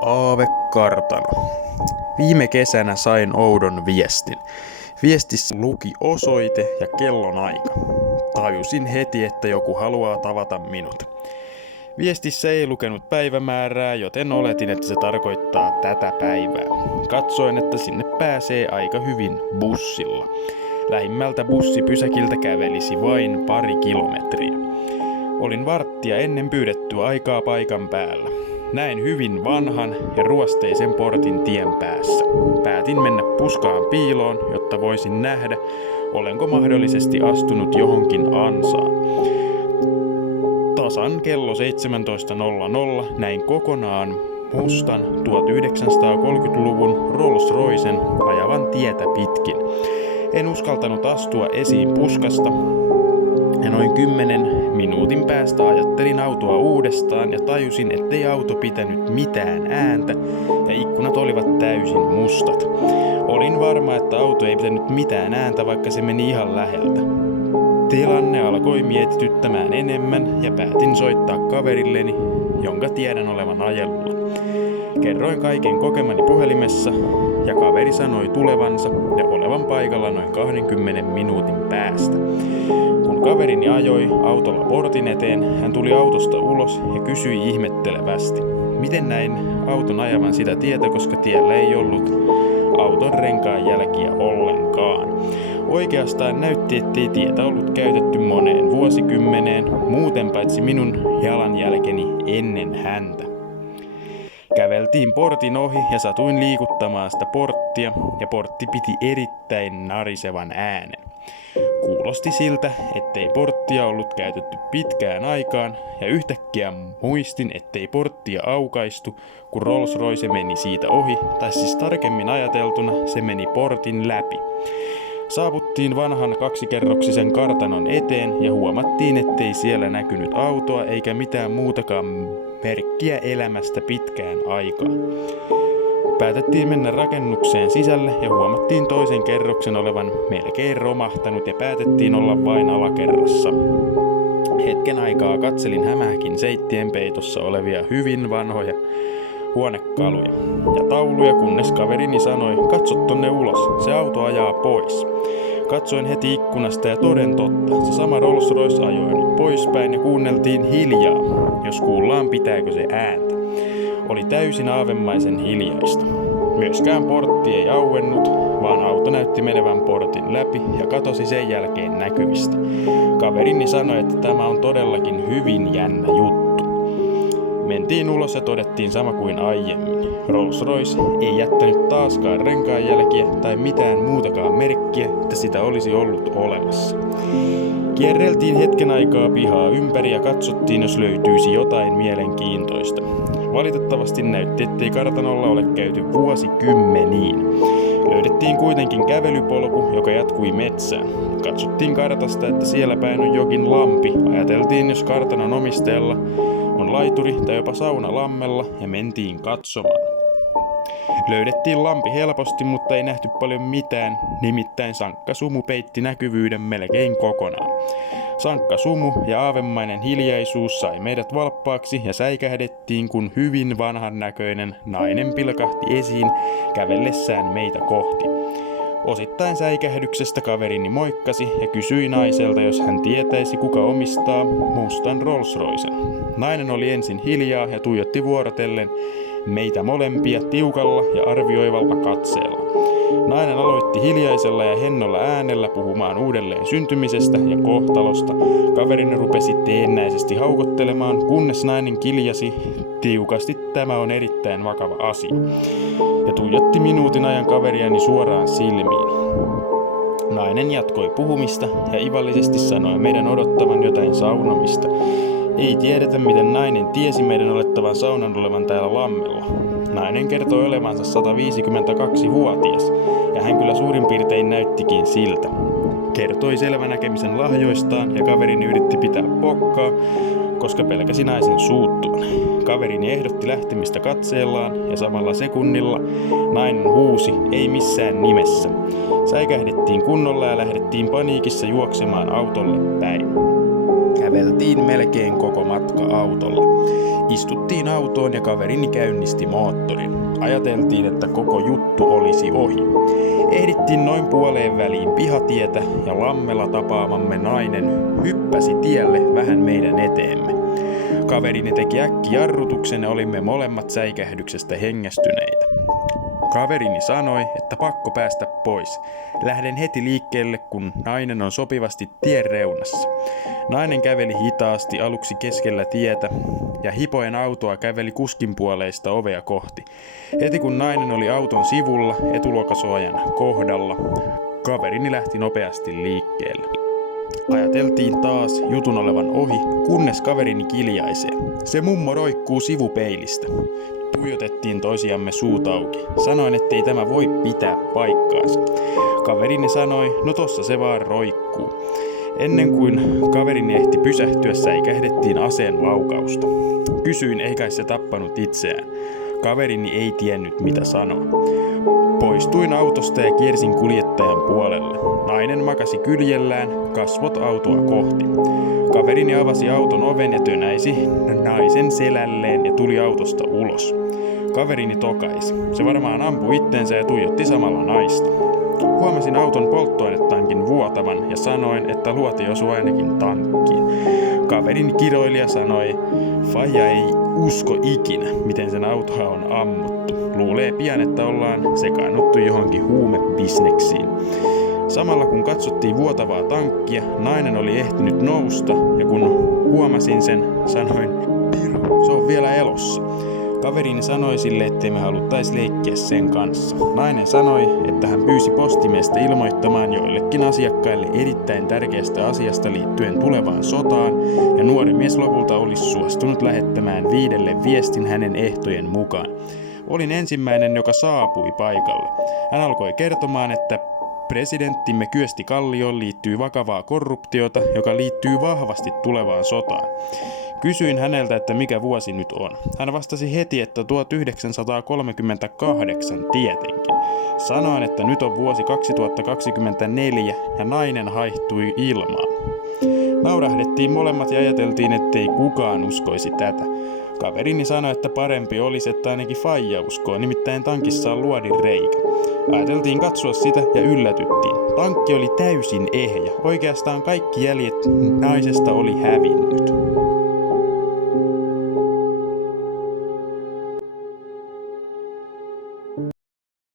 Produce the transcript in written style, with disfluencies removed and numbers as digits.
Aave Kartano. Viime kesänä sain oudon viestin. Viestissä luki osoite ja kellonaika. Tajusin heti, että joku haluaa tavata minut. Viestissä ei lukenut päivämäärää, joten oletin, että se tarkoittaa tätä päivää. Katsoin, että sinne pääsee aika hyvin bussilla. Lähimmältä bussipysäkiltä kävelisi vain pari kilometriä. Olin varttia ennen pyydettyä aikaa paikan päällä. Näin hyvin vanhan ja ruosteisen portin tien päässä. Päätin mennä puskaan piiloon, jotta voisin nähdä, olenko mahdollisesti astunut johonkin ansaan. Tasan kello 17.00 näin kokonaan mustan 1930-luvun Rolls-Roycen ajavan tietä pitkin. En uskaltanut astua esiin puskasta. Ja noin 10 minuutin päästä ajattelin autoa uudestaan ja tajusin, ettei auto pitänyt mitään ääntä ja ikkunat olivat täysin mustat. Olin varma, että auto ei pitänyt mitään ääntä, vaikka se meni ihan läheltä. Tilanne alkoi mietityttämään enemmän ja päätin soittaa kaverilleni, jonka tiedän olevan ajelulla. Kerroin kaiken kokemani puhelimessa ja kaveri sanoi tulevansa ja olevan paikalla noin 20 minuutin päästä. Kun kaverini ajoi autolla portin eteen, hän tuli autosta ulos ja kysyi ihmettelevästi, miten näin auton ajavan sitä tietä, koska tiellä ei ollut auton renkaan jälkiä ollenkaan. Oikeastaan näytti, ettei tietä ollut käytetty moneen vuosikymmeneen, muuten paitsi minun jalanjälkeni ennen häntä. Käveltiin portin ohi ja satuin liikuttamaan sitä porttia ja portti piti erittäin narisevan äänen. Kuulosti siltä, ettei porttia ollut käytetty pitkään aikaan ja yhtäkkiä muistin, ettei porttia aukaistu, kun Rolls-Royce meni siitä ohi, tai siis tarkemmin ajateltuna se meni portin läpi. Saavuttiin vanhan kaksikerroksisen kartanon eteen ja huomattiin, ettei siellä näkynyt autoa eikä mitään muutakaan merkkiä elämästä pitkään aikaan. Päätettiin mennä rakennukseen sisälle ja huomattiin toisen kerroksen olevan melkein romahtanut ja päätettiin olla vain alakerrassa. Hetken aikaa katselin hämähäkin seittien peitossa olevia hyvin vanhoja huonekaluja ja tauluja, kunnes kaverini sanoi, katso tonne ulos, se auto ajaa pois. Katsoin heti ikkunasta ja toden totta, se sama Rolls-Royce ajoi nyt poispäin ja kuunneltiin hiljaa, jos kuullaan pitääkö se ääntä. Oli täysin aavemaisen hiljaista. Myöskään portti ei auennut, vaan auto näytti menevän portin läpi ja katosi sen jälkeen näkyvistä. Kaverini sanoi, että tämä on todellakin hyvin jännä juttu. Mentiin ulos ja todettiin sama kuin aiemmin. Rolls-Royce ei jättänyt taaskaan renkaanjälkiä tai mitään muutakaan merkkiä, että sitä olisi ollut olemassa. Kierreltiin hetken aikaa pihaa ympäri ja katsottiin, jos löytyisi jotain mielenkiintoista. Valitettavasti näytti, ettei kartanolla ole käyty vuosikymmeniin. Löydettiin kuitenkin kävelypolku, joka jatkui metsään. Katsottiin kartasta, että siellä päin on jokin lampi. Ajateltiin, jos kartanon omistajalla on laituri tai jopa sauna lammella ja mentiin katsomaan. Löydettiin lampi helposti, mutta ei nähty paljon mitään, nimittäin sankkasumu peitti näkyvyyden melkein kokonaan. Sankkasumu ja aavemainen hiljaisuus sai meidät valppaaksi ja säikähdettiin, kun hyvin vanhan näköinen nainen pilkahti esiin kävellessään meitä kohti. Osittain säikähdyksestä kaverini moikkasi ja kysyi naiselta, jos hän tietäisi, kuka omistaa mustan Rolls-Roycen. Nainen oli ensin hiljaa ja tuijotti vuorotellen meitä molempia tiukalla ja arvioivalla katseella. Nainen aloitti hiljaisella ja hennolla äänellä puhumaan uudelleen syntymisestä ja kohtalosta. Kaverini rupesi teennäisesti haukottelemaan, kunnes nainen kiljasi tiukasti, tämä on erittäin vakava asia. Ja tuijotti minuutin ajan kaveriani suoraan silmiin. Nainen jatkoi puhumista ja ivallisesti sanoi meidän odottavan jotain saunomista. Ei tiedetä, miten nainen tiesi meidän olettavan saunan olevan täällä lammella. Nainen kertoi olevansa 152-vuotias, ja hän kyllä suurin piirtein näyttikin siltä. Kertoi selvänäkemisen lahjoistaan, ja kaverini yritti pitää pokkaa, koska pelkäsi naisen suuttuvan. Kaverini ehdotti lähtemistä katseellaan, ja samalla sekunnilla nainen huusi, ei missään nimessä. Säikähdettiin kunnolla ja lähdettiin paniikissa juoksemaan autolle päin. käveltiin melkein koko matka autolla. Istuttiin autoon ja kaverini käynnisti moottorin. Ajateltiin, että koko juttu olisi ohi. Ehdittiin noin puoleen väliin pihatietä ja lammella tapaamamme nainen hyppäsi tielle vähän meidän eteemme. Kaverini teki äkkijarrutuksen ja olimme molemmat säikähdyksestä hengästyneitä. Kaverini sanoi, että pakko päästä pois. Lähden heti liikkeelle, kun nainen on sopivasti tien reunassa. Nainen käveli hitaasti aluksi keskellä tietä ja hipoen autoa käveli kuskin puoleista ovea kohti. Heti kun nainen oli auton sivulla etuluokasuojan kohdalla, kaverini lähti nopeasti liikkeelle. Ajateltiin taas jutun olevan ohi, kunnes kaverini kiljaisee. Se mummo roikkuu sivupeilistä. Tuijotettiin toisiamme suut auki. Sanoin, ettei tämä voi pitää paikkaansa. Kaverini sanoi, no tossa se vaan roikkuu. Ennen kuin kaverini ehti pysähtyä, säikähdettiin aseen laukausta. Kysyin, ei kai se tappanut itseään. Kaverini ei tiennyt mitä sanoa. Poistuin autosta ja kiersin kuljettajan puolelle. Nainen makasi kyljellään, kasvot autoa kohti. Kaverini avasi auton oven ja tönäisi naisen selälleen ja tuli autosta ulos. Kaverini tokaisi. Se varmaan ampui itsensä ja tuijotti samalla naista. Huomasin auton polttoainetankin vuotavan ja sanoin, että luoti osui ainakin tankkiin. Kaverini kiroili ja sanoi, faija ei usko ikinä, miten sen autoa on ammuttu. Luulee pian, että ollaan sekaannuttu johonkin huumebisneksiin. Samalla kun katsottiin vuotavaa tankkia, nainen oli ehtinyt nousta ja kun huomasin sen, sanoin, Piru, se on vielä elossa. Kaverini sanoi sille, ettei me haluttaisi leikkiä sen kanssa. Nainen sanoi, että hän pyysi postimiestä ilmoittamaan joillekin asiakkaille erittäin tärkeästä asiasta liittyen tulevaan sotaan, ja nuori mies lopulta olisi suostunut lähettämään 5 viestin hänen ehtojen mukaan. Olin ensimmäinen, joka saapui paikalle. Hän alkoi kertomaan, että presidenttimme Kyösti Kallioon liittyy vakavaa korruptiota, joka liittyy vahvasti tulevaan sotaan. Kysyin häneltä, että mikä vuosi nyt on. Hän vastasi heti, että 1938 tietenkin. Sanoin, että nyt on vuosi 2024 ja nainen haihtui ilmaan. Naurahdettiin molemmat ja ajateltiin, ettei kukaan uskoisi tätä. Kaverini sanoi, että parempi olisi, että ainakin faija uskoo, nimittäin tankissa on luodin reikä. Ajateltiin katsoa sitä ja yllätyttiin. Tankki oli täysin ehjä. Oikeastaan kaikki jäljet naisesta oli hävinnyt.